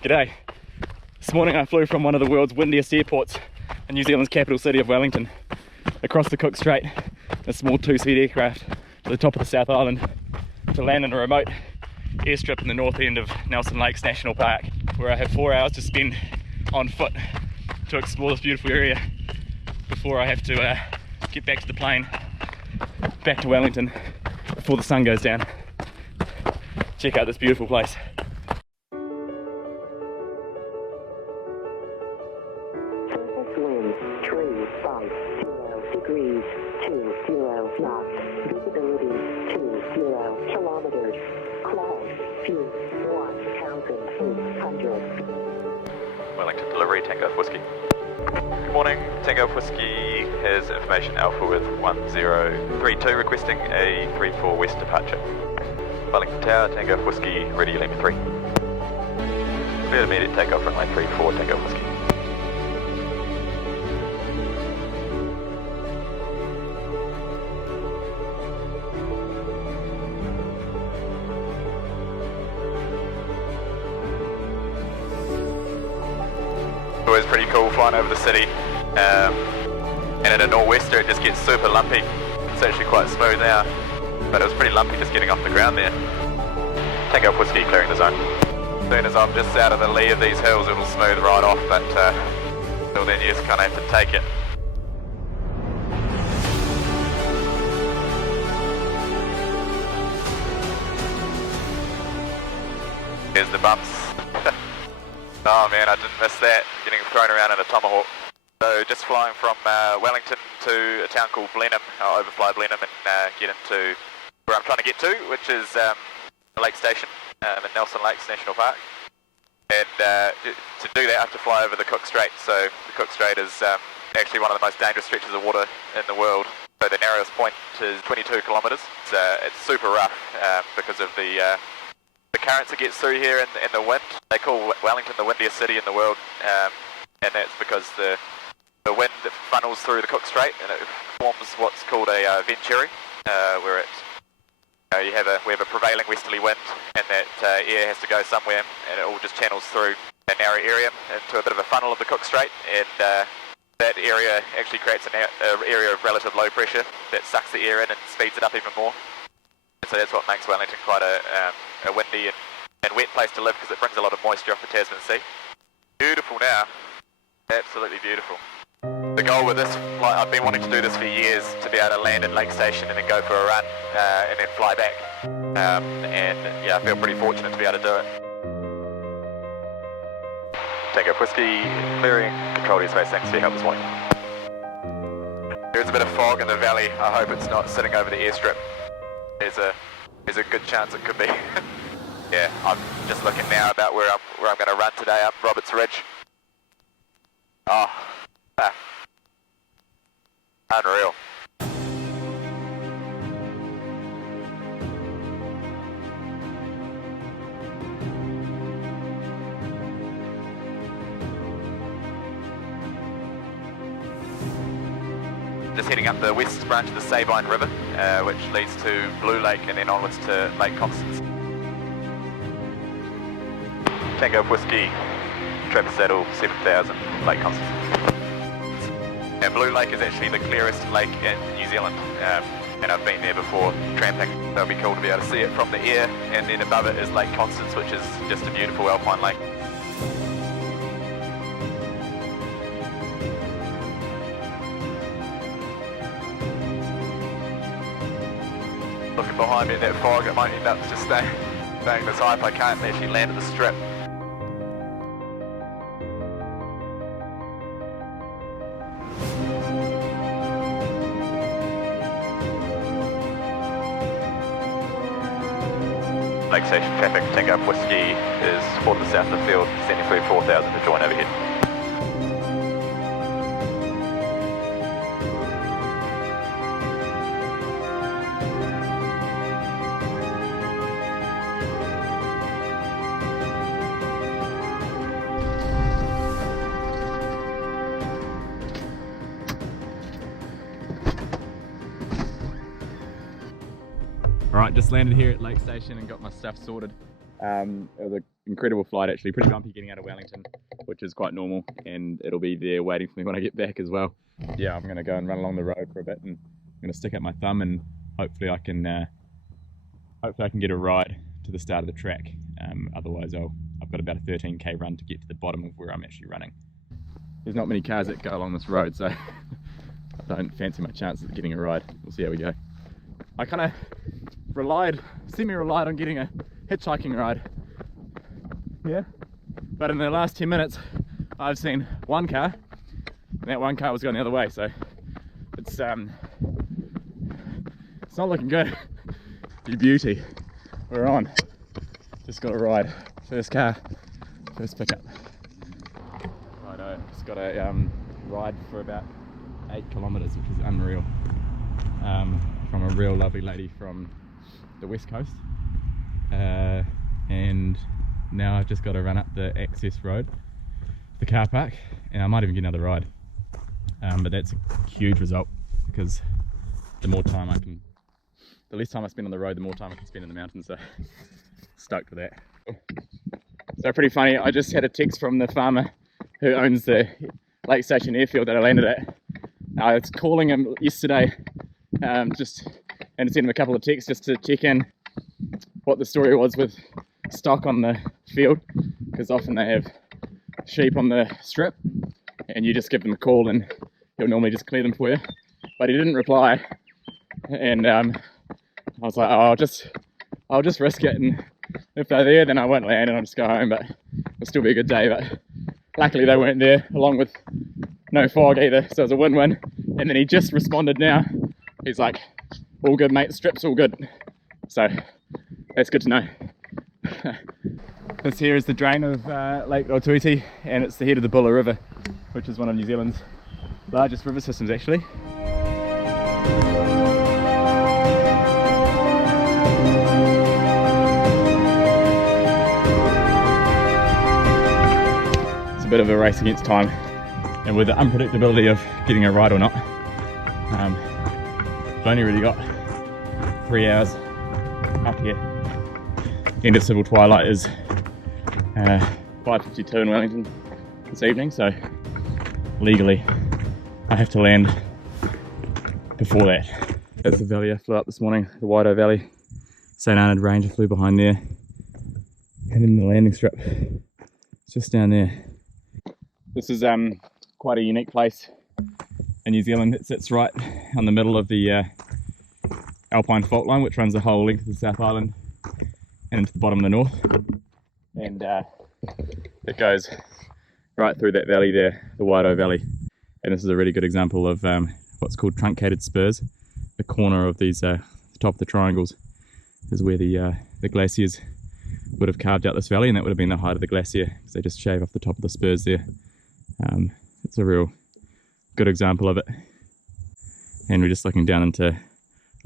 G'day. This morning I flew from one of the world's windiest airports in New Zealand's capital city of Wellington across the Cook Strait, a small two-seat aircraft to the top of the South Island to land in a remote airstrip in the north end of Nelson Lakes National Park, where I have 4 hours to spend on foot to explore this beautiful area before I have to get back to the plane, back to Wellington before the sun goes down. Check out this beautiful place. Surface wind 350 degrees 20 knots. Visibility 20 kilometers. Cloud few 1,800. Wellington delivery, Tango Whiskey. Good morning, Tango Whiskey has information Alpha with 1032 requesting a 34 west departure. Wellington Tower, Tango Whiskey, ready Lima 3. Clear immediate takeoff runway 34, Tango Whiskey. Always pretty cool flying over the city, and in a nor'wester it just gets super lumpy. It's actually quite smooth now, but it was pretty lumpy just getting off the ground there. Tango Whiskey clearing the zone. As soon as I'm just out of the lee of these hills it'll smooth right off, but until then you just kind of have to take it. Here's the bumps. Oh man, I didn't miss that, getting thrown around in a Tomahawk. So just flying from Wellington to a town called Blenheim. I'll overfly Blenheim and get into where I'm trying to get to, which is the Lake Station in Nelson Lakes National Park. And to do that I have to fly over the Cook Strait. So the Cook Strait is actually one of the most dangerous stretches of water in the world. So the narrowest point is 22 kilometres. It's super rough because of the currents that gets through here and the wind. They call Wellington the windiest city in the world, and that's because the wind that funnels through the Cook Strait and it forms what's called a venturi, where we have a prevailing westerly wind, and that air has to go somewhere, and it all just channels through a narrow area into a bit of a funnel of the Cook Strait, and that area actually creates an area of relative low pressure that sucks the air in and speeds it up even more. So that's what makes Wellington quite a windy and wet place to live, because it brings a lot of moisture off the Tasman Sea. Beautiful now, absolutely beautiful. The goal with this flight, I've been wanting to do this for years, to be able to land at Lake Station and then go for a run and then fly back. And yeah, I feel pretty fortunate to be able to do it. Tango Whiskey, clearing, control to space, thanks for your help this morning. There is a bit of fog in the valley, I hope it's not sitting over the airstrip. There's a good chance it could be. Yeah, I'm just looking now about where I'm going to run today, up Roberts Ridge. Oh, unreal. Just heading up the west branch of the Sabine River, which leads to Blue Lake and then onwards to Lake Constance. Tango Whiskey, Travis Saddle 7000, Lake Constance. Now Blue Lake is actually the clearest lake in New Zealand, and I've been there before tramping, so it'll be cool to be able to see it from the air, and then above it is Lake Constance, which is just a beautiful alpine lake. Looking behind me at that fog, it might end up just staying this high if I can't actually land at the strip. Lake Station traffic, Tango Whiskey is for the south of the field, sending through 4000 to join overhead. Alright, just landed here at Lake Station and got my stuff sorted. It was a incredible flight actually, pretty bumpy getting out of Wellington, which is quite normal, and it'll be there waiting for me when I get back as well. Yeah, I'm going to go and run along the road for a bit, and I'm going to stick out my thumb, and hopefully I can get a ride to the start of the track. Otherwise I've got about a 13k run to get to the bottom of where I'm actually running. There's not many cars that go along this road, so I don't fancy my chances of getting a ride. We'll see how we go. I kind of semi-relied on getting a hitchhiking ride. Yeah, but in the last 10 minutes I've seen one car, and that one car was going the other way, so it's not looking good. You beauty, we're on. Just got a ride. First car, first pickup. Righto, just got a ride for about 8 kilometres, which is unreal. From a real lovely lady from the west coast. And now I've just got to run up the access road, the car park, and I might even get another ride. But that's a huge result, because the less time I spend on the road, the more time I can spend in the mountains, so stoked with that. So pretty funny, I just had a text from the farmer who owns the Lake Station airfield that I landed at. I was calling him yesterday and sent him a couple of texts just to check in what the story was with stock on the field, because often they have sheep on the strip and you just give them a call and he'll normally just clear them for you, but he didn't reply, and I was like, oh, I'll just risk it, and if they're there then I won't land and I'll just go home, but it'll still be a good day. But luckily they weren't there, along with no fog either, so it was a win-win. And then he just responded now, he's like, all good mate, strip's all good, so that's good to know. This here is the drain of Lake Rotuiti, and it's the head of the Buller River, which is one of New Zealand's largest river systems actually. It's a bit of a race against time, and with the unpredictability of getting a ride or not, I've only really got 3 hours up here. End of civil twilight is 5:52 in Wellington this evening, so legally I have to land before that. That's the valley I flew up this morning, the Waido Valley. St Arnaud range I flew behind there, and then the landing strip, it's just down there. This is quite a unique place in New Zealand. It sits right on the middle of the Alpine fault line, which runs the whole length of the South Island and into the bottom of the north, and it goes right through that valley there, the Waido Valley. And this is a really good example of what's called truncated spurs. The corner of these, the top of the triangles, is where the glaciers would have carved out this valley, and that would have been the height of the glacier, because they just shave off the top of the spurs there. It's a real good example of it. And we're just looking down into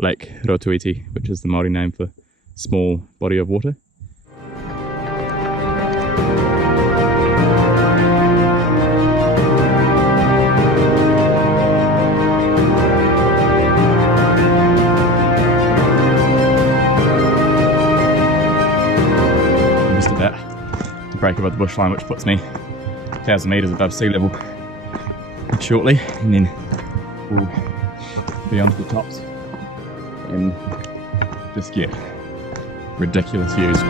Lake Rotuiti, which is the Māori name for small body of water. I'm just about to break above the bushline, which puts me 1,000 metres above sea level shortly, and then we'll be onto the tops and just get ridiculous views.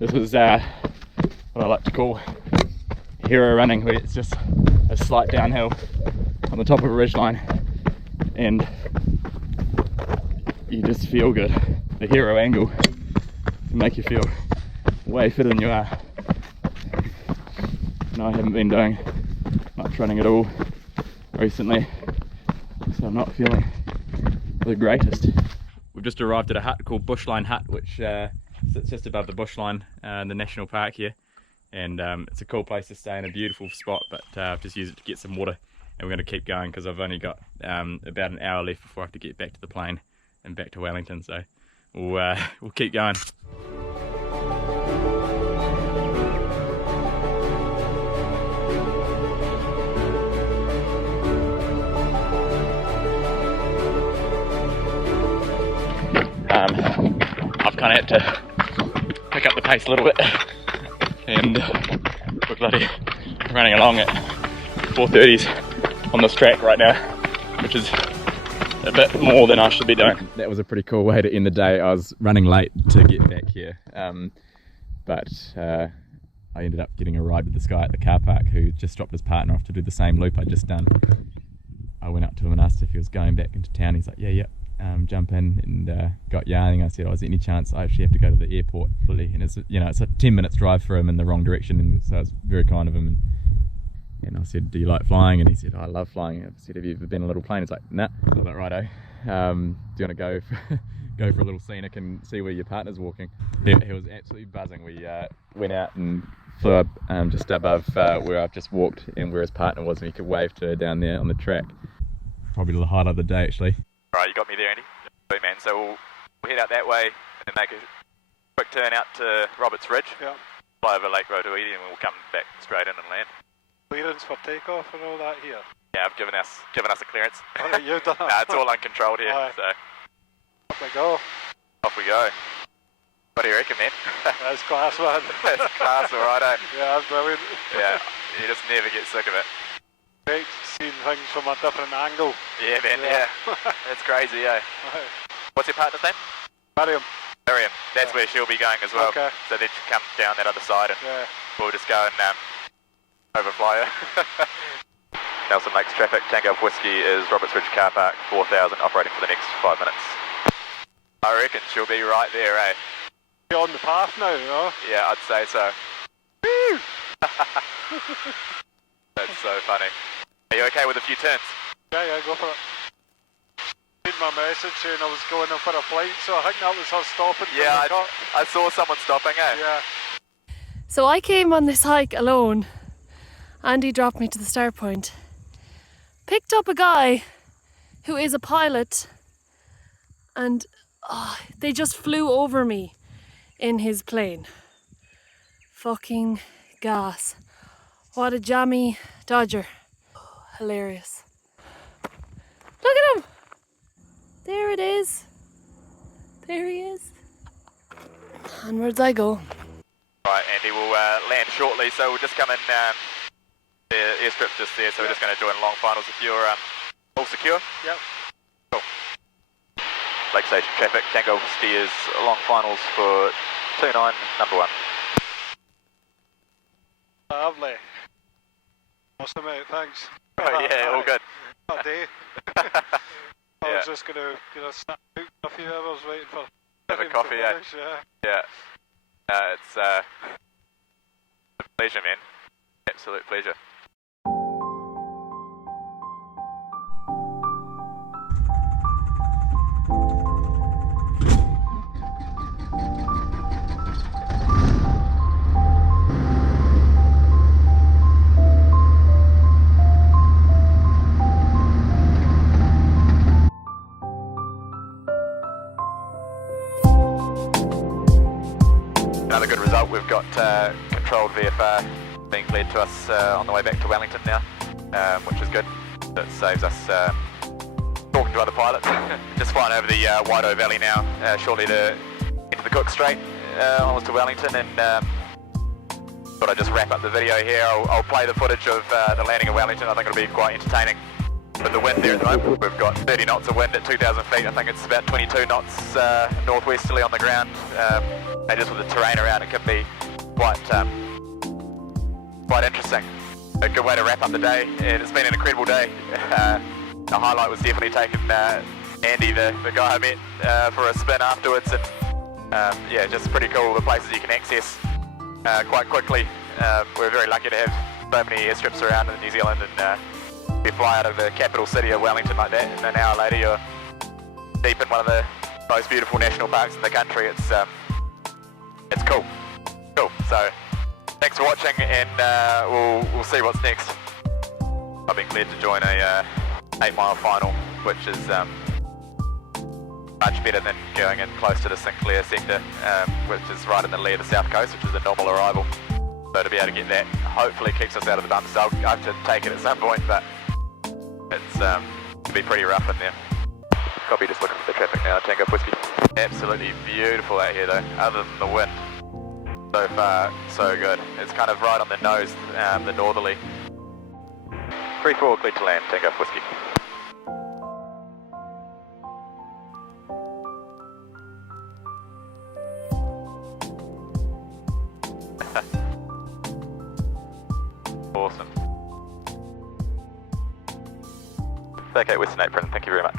This is what I like to call hero running, where it's just a slight downhill on the top of a ridgeline and you just feel good. The hero angle can make you feel way fitter than you are. And I haven't been doing much running at all recently, so I'm not feeling the greatest. We've just arrived at a hut called Bushline Hut, which sits just above the bushline in the national park here, and it's a cool place to stay in a beautiful spot, but I've just used it to get some water, and we're going to keep going because I've only got about an hour left before I have to get back to the plane and back to Wellington, so we'll keep going. I've kind of had to pick up the pace a little bit, and we're bloody running along at 4:30s on this track right now, which is a bit more than I should be doing. That was a pretty cool way to end the day. I was running late to get back here, but I ended up getting a ride with this guy at the car park who just dropped his partner off to do the same loop I'd just done. I went up to him and asked if he was going back into town. He's like, yeah. Jump in, and got yarning. I said, is there any chance I actually have to go to the airport? And it's, it's a 10 minutes drive for him in the wrong direction, and so it's very kind of him. And I said, do you like flying? And he said, I love flying. I said, have you ever been in a little plane? He's like, nah. So I was like, righto. Do you want to go for a little scenic and see where your partner's walking? He was absolutely buzzing. We went out and flew up just above where I've just walked and where his partner was, and he could wave to her down there on the track. Probably the highlight of the day, actually. Right, you got me there, Andy. Sweet, man. So we'll head out that way and make a quick turn out to Roberts Ridge. Yeah. Fly over Lake Rotoiti, and we'll come back straight in and land. Clearance for takeoff and all that here? Yeah, I've given us a clearance. Oh, you've done it? Nah, it's all uncontrolled here, so... Off we go. Off we go. What do you reckon, man? That's class, man. That's class, alright, Yeah, brilliant. Yeah, you just never get sick of it. Great seeing things from a different angle. Yeah, man, yeah. That's crazy, yeah. What's your partner's name? Miriam. That's where she'll be going as well. Okay. So then she'll come down that other side, and we'll just go and overfly her. Nelson Lakes traffic, Tango Whiskey is Roberts Ridge Car Park, 4,000, operating for the next 5 minutes. I reckon she'll be right there, eh? You're on the path now, you know? Yeah, I'd say so. Woo! That's so funny. Are you okay with a few turns? Yeah, go for it. I read my message saying I was going in for a flight, so I think that was her stopping. Yeah, I saw someone stopping, eh? Yeah. So I came on this hike alone. Andy dropped me to the start point. Picked up a guy who is a pilot, and they just flew over me in his plane. Fucking gas. What a jammy Dodger. Hilarious. Look at him! There it is. There he is. Onwards I go. Right, Andy, we'll land shortly, so we'll just come in. The airstrip's just there, so we're just going to join long finals if you're all secure. Yep. Cool. Lake Station traffic, Tango Whiskey is long finals for 29, number 1. Lovely. Awesome, mate, thanks. Oh, yeah, all good. That day. I was just going to snap out a few hours waiting for... Have a coffee, yeah. It's a pleasure, man. Absolute pleasure. Another good result. We've got controlled VFR being cleared to us on the way back to Wellington now, which is good. That saves us talking to other pilots. Just flying over the Waido Valley now, shortly to into the Cook Strait, almost to Wellington, and thought I'd just wrap up the video here. I'll play the footage of the landing of Wellington. I think it'll be quite entertaining. With the wind there at the moment, we've got 30 knots of wind at 2,000 feet. I think it's about 22 knots northwesterly on the ground. And just with the terrain around, it can be quite interesting. A good way to wrap up the day. It's been an incredible day. The highlight was definitely taking Andy, the guy I met, for a spin afterwards, and yeah, just pretty cool. The places you can access quite quickly. We're very lucky to have so many airstrips around in New Zealand, and you fly out of the capital city of Wellington like that, and an hour later you're deep in one of the most beautiful national parks in the country. It's cool. So Thanks for watching, and we'll see what's next. I've been cleared to join a 8-mile final, which is much better than going in close to the Sinclair sector, which is right in the lee of the south coast, which is a normal arrival. So to be able to get that hopefully keeps us out of the bumps. I'll have to take it at some point, but it's going to be pretty rough in there. Copy, just looking for the traffic now, Tango Whiskey. Absolutely beautiful out here though, other than the wind. So far, so good. It's kind of right on the nose, the northerly. 3-4, clear to land, Tango Whiskey. Awesome. Okay, Western 8 present, thank you very much.